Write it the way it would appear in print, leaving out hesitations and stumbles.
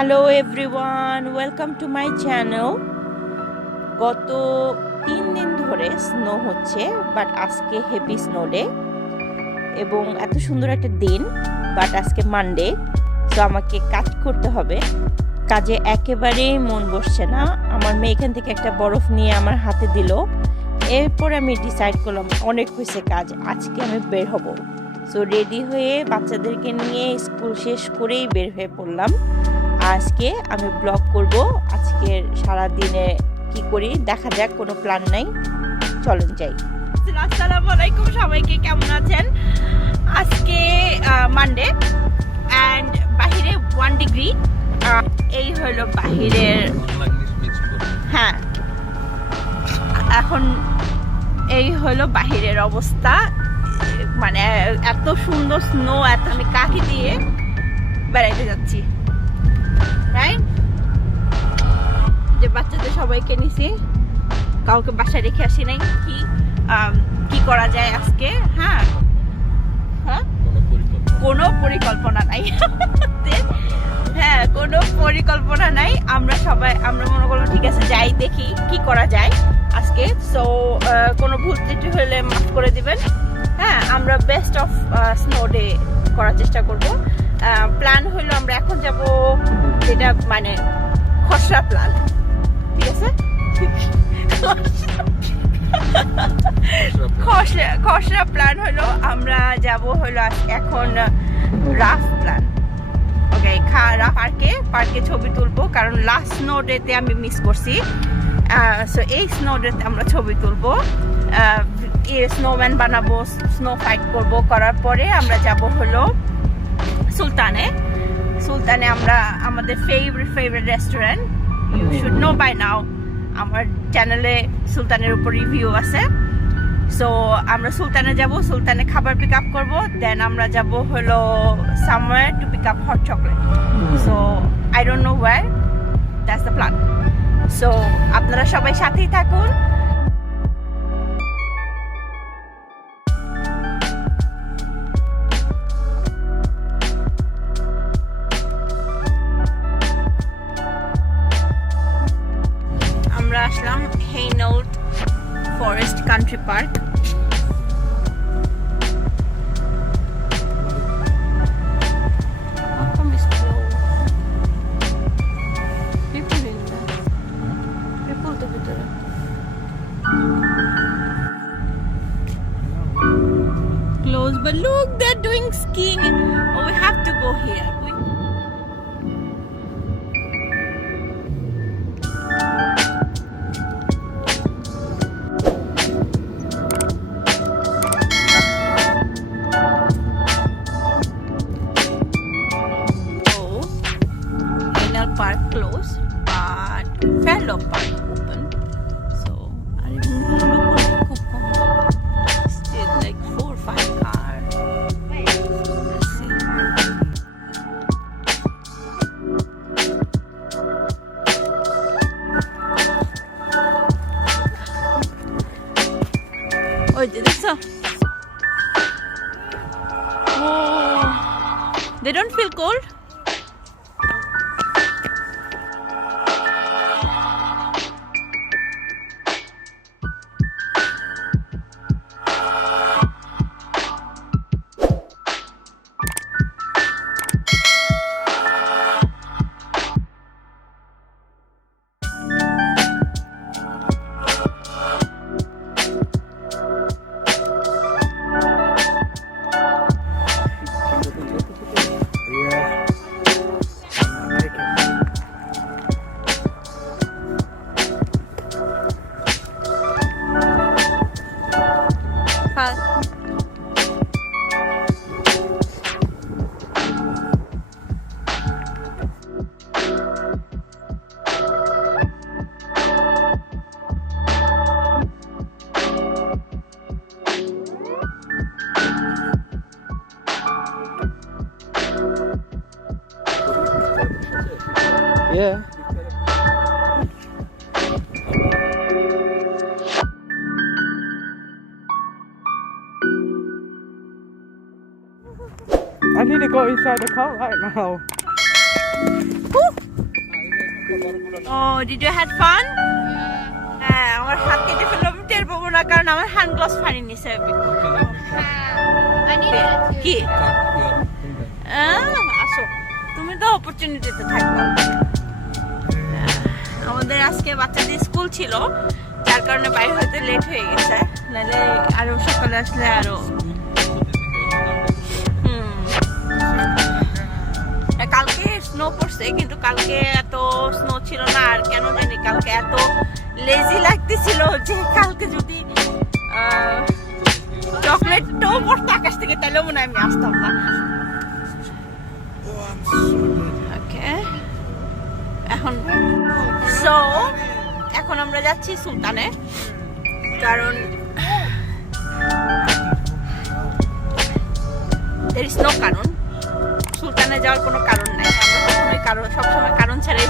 Hello everyone, welcome to my channel. গত 3 দিন ধরে স্নো হচ্ছে, বাট আজকে হেভি স্নো ডে এবং এত সুন্দর একটা দিন। বাট আজকে মানডে, সো আমাকে কাজ করতে হবে। কাজে একেবারেই মন বসছে না। আমার মেয়ে এখান থেকে একটা বরফ নিয়ে আমার হাতে দিল। এরপর আমি ডিসাইড করলাম অনেক হয়েছে কাজ, আজকে আমি বের হব। সো রেডি হয়ে বাচ্চাদেরকে নিয়ে স্কুল শেষ করেই বের হয়ে পড়লাম। আজকে আমি ব্লগ করব। আজকের সারা দিনে কি করি দেখা যাক, কোনো প্ল্যান নাই, চলেন যাই। আসসালামু আলাইকুম, সবাইকে কেমন আছেন? আজকে মানডে অ্যান্ড বাহিরে 1 ডিগ্রি। এই হলো বাহিরের, হ্যাঁ এখন এই হলো বাহিরের অবস্থা। মানে এত সুন্দর স্নো, এত আমি কাকি দিয়ে বেড়াইতে যাচ্ছি, রাইট? যে বাচ্চাদের সবাইকে নিছি, কাউকে বাসায় রেখে আসি নাই। কি করা যায় আজকে? হ্যাঁ, কোনো পরিকল্পনা নাই। হ্যাঁ, কোনো পরিকল্পনা নাই। আমরা মনে করলাম ঠিক আছে যাই, দেখি কি করা যায় আজকে। সো কোনো ভুল ত্রুটি হলে মাফ করে দিবেন। হ্যাঁ, আমরা বেস্ট অফ স্নো ডে করার চেষ্টা করব। প্ল্যান হলো আমরা এখন যাব, যেটা মানে খসড়া প্ল্যান, ঠিক আছে? খসড়া প্ল্যান হলো আমরা যাব হলো এখন রাফ প্ল্যান। ওকে, রাফ পার্কে ছবি তুলবো, কারণ লাস্ট স্নো ডেতে আমি মিস করছি। সো এই স্নো ডেতে আমরা ছবি তুলবো, স্নোম্যান বানাবো, স্নো ফাইট করব। করার পরে আমরা যাব হলো সুলতানে আমরা আমাদের favourite restaurant, you should know by now, আমার চ্যানেলে সুলতানের উপর রিভিউ আছে। সো আমরা সুলতানে যাব, সুলতানে খাবার পিক আপ করবো, দেন আমরা যাব হলো somewhere to pick up hot chocolate. So I don't know where, that's the plan. So আপনারা সবাই সাথেই থাকুন। আমরা আসলাম Hainault forest country park. Close, but look, they're doing skiing. Oh, we have to go here. Park closed, but Fellow Park open. So I don't know, still like 4 or 5 cars. Let's see. Oh, did it so? Oh, they don't feel cold? Yeah. I need to go inside the car right now. Woo! Oh, did you had fun? হ্যাঁ, আমার হাত কেটে ফেললাম, টের পাবো না কারণ আমার হ্যান্ড গ্লাভস পানি নিছে। কি আসো, তুমি তো অপরচুনিটিতে থাকবে। আমাদের আজকে বাচ্চাদের স্কুল ছিল, যার কারণে বাইরে হতে লেট হয়ে গেছে, নাহলে আরো সকালে আসলে আরো। কালকে স্নো পড়ছে, কিন্তু কালকে এত স্নো ছিল না। আর কেন জানি কালকে এত লেজি লাগতেছিল যে কালকে যদি চকলেটটাও পড়তো আকাশ থেকে তাহলেও মনে হয় আমি আসতাম না। ওকে, এখন আমরা যাচ্ছি সুলতানে, কারণ there is no কারণ, সুলতানে যাওয়ার কোনো কারণ নাই। আমরা সবসময় কারণ ছাড়াই